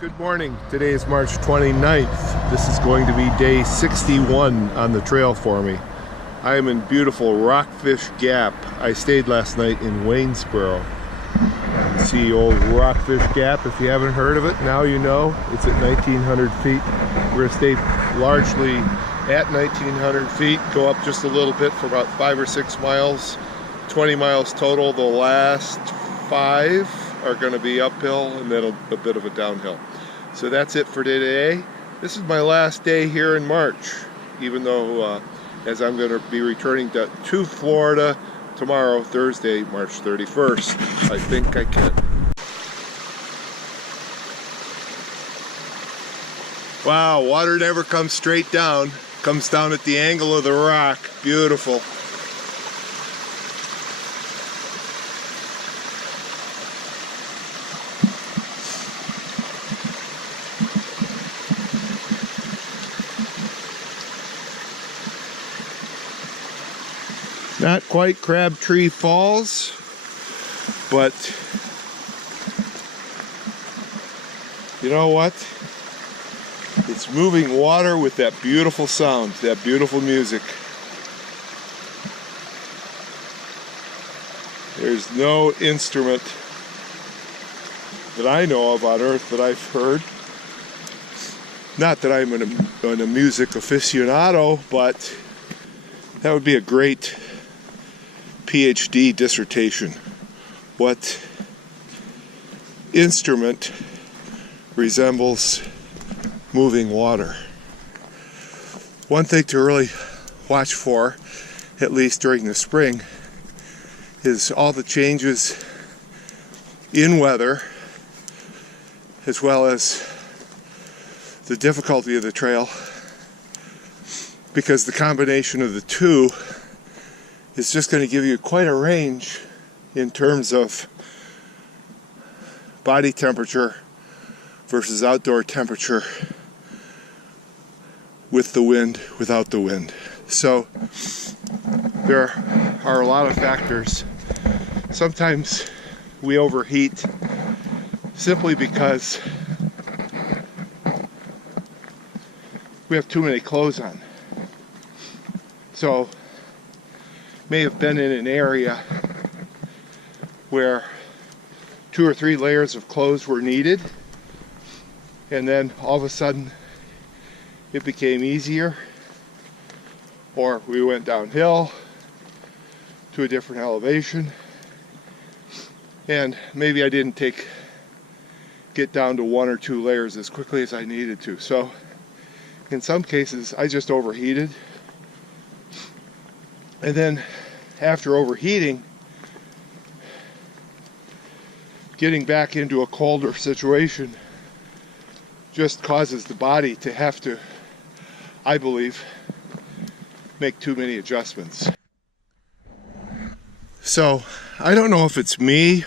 Good morning. Today is March 29th. This is going to be day 61 on the trail for me. I am in beautiful Rockfish Gap. I stayed last night in Waynesboro. See old Rockfish Gap. If you haven't heard of it, now you know. It's at 1,900 feet. We're going to stay largely at 1,900 feet, go up just a little bit for about 5 or 6 miles. 20 miles total. The last 5 are going to be uphill and then a bit of a downhill. So that's it for today. This is my last day here in March, even though as I'm going to be returning to Florida tomorrow, Thursday, March 31st. I think I can. Wow, water never comes straight down. Comes down at the angle of the rock. Beautiful. Not quite Crabtree Falls, but you know what? It's moving water with that beautiful sound, that beautiful music. There's no instrument that I know of on earth that I've heard. Not that I'm a music aficionado, but that would be a great PhD dissertation. What instrument resembles moving water? One thing to really watch for, at least during the spring, is all the changes in weather, as well as the difficulty of the trail, because the combination of the two is just going to give you quite a range in terms of body temperature versus outdoor temperature with the wind, without the wind. So there are a lot of factors. Sometimes we overheat simply because we have too many clothes on. So may have been in an area where 2 or 3 layers of clothes were needed, and then all of a sudden it became easier, or we went downhill to a different elevation, and maybe I didn't get down to 1 or 2 layers as quickly as I needed to. So in some cases I just overheated, and then after overheating, getting back into a colder situation just causes the body to have to, I believe, make too many adjustments. So I don't know if it's me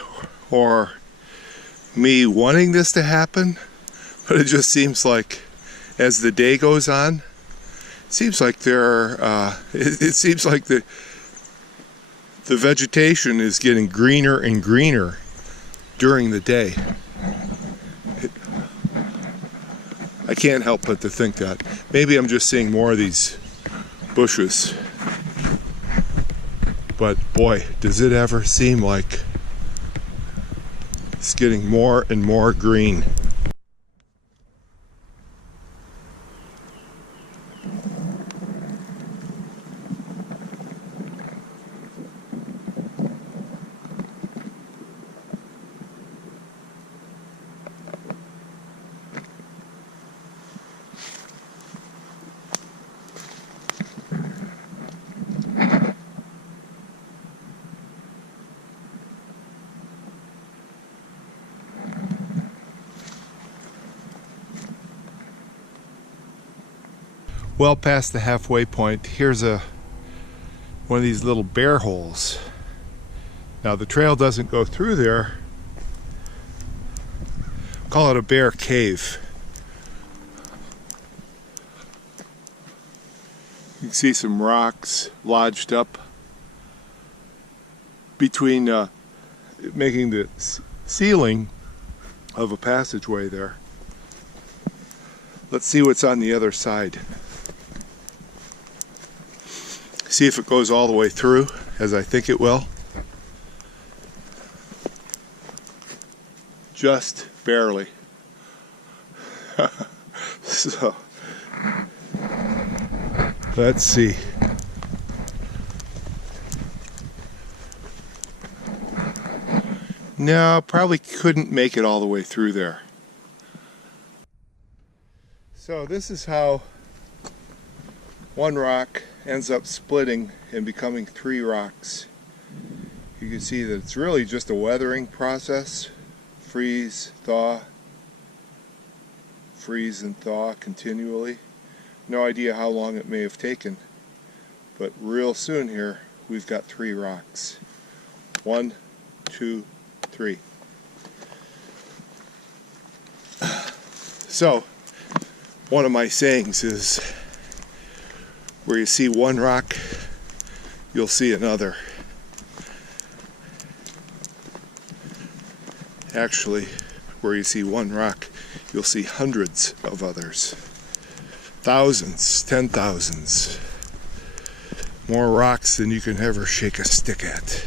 or me wanting this to happen, but it just seems like as the day goes on, it seems like it seems like the vegetation is getting greener and greener during the day. I can't help but to think that. Maybe I'm just seeing more of these bushes. But boy, does it ever seem like it's getting more and more green. Well past the halfway point, here's one of these little bear holes. Now the trail doesn't go through there. Call it a bear cave. You can see some rocks lodged up between making the ceiling of a passageway there. Let's see what's on the other side. See if it goes all the way through, as I think it will. Just barely. So, let's see. No, probably couldn't make it all the way through there. So this is how one rock ends up splitting and becoming 3 rocks. You can see that it's really just a weathering process. Freeze, thaw, freeze and thaw continually. No idea how long it may have taken, but real soon here we've got 3 rocks. 1, 2, 3. So, one of my sayings is, where you see one rock, you'll see another. Actually, where you see one rock, you'll see hundreds of others. Thousands, 10,000s. More rocks than you can ever shake a stick at.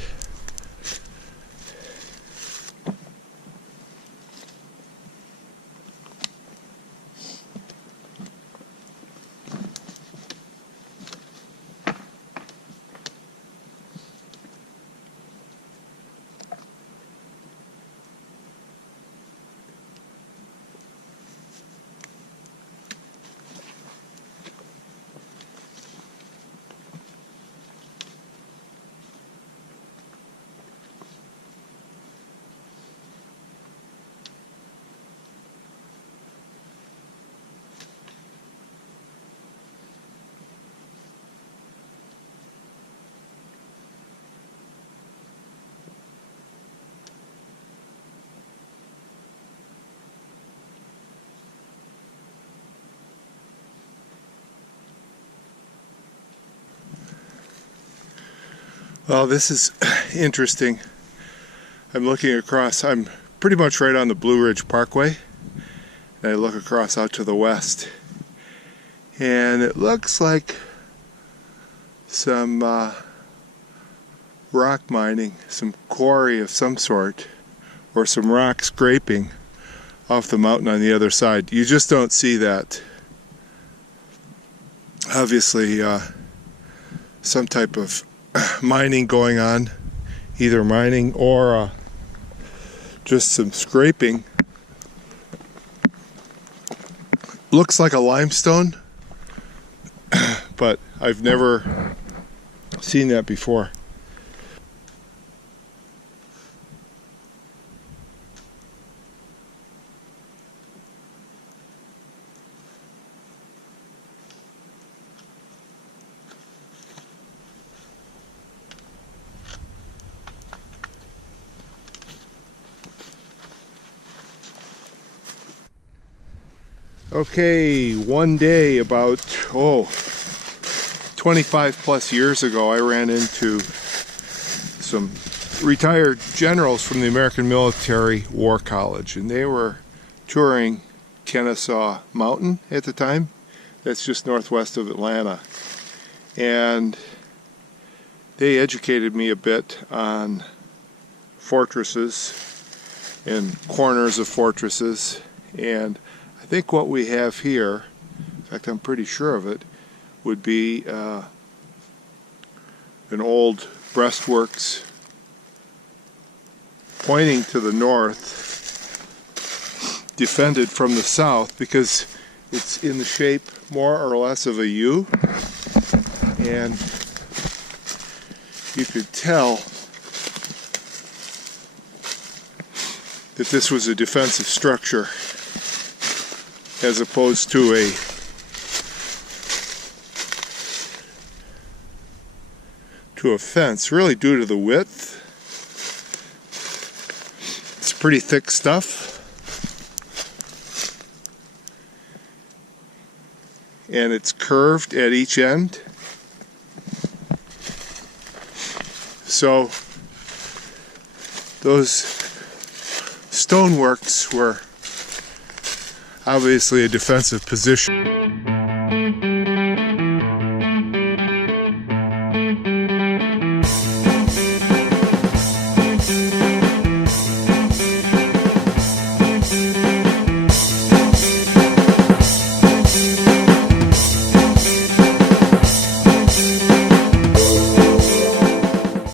Well, this is interesting. I'm looking across, I'm pretty much right on the Blue Ridge Parkway, and I look across out to the west, and it looks like some rock mining, some quarry of some sort, or some rock scraping off the mountain on the other side. You just don't see that. Obviously, some type of mining going on, either mining or just some scraping. Looks like a limestone, but I've never seen that before. Okay, one day about 25 plus years ago, I ran into some retired generals from the American Military War College, and they were touring Kennesaw Mountain at the time. That's just northwest of Atlanta, and they educated me a bit on fortresses and corners of fortresses. And I think what we have here, in fact I'm pretty sure of it, would be an old breastworks pointing to the north, defended from the south, because it's in the shape more or less of a U, and you could tell that this was a defensive structure as opposed to a fence, really due to the width. It's pretty thick stuff, and it's curved at each end. So those stoneworks were obviously a defensive position.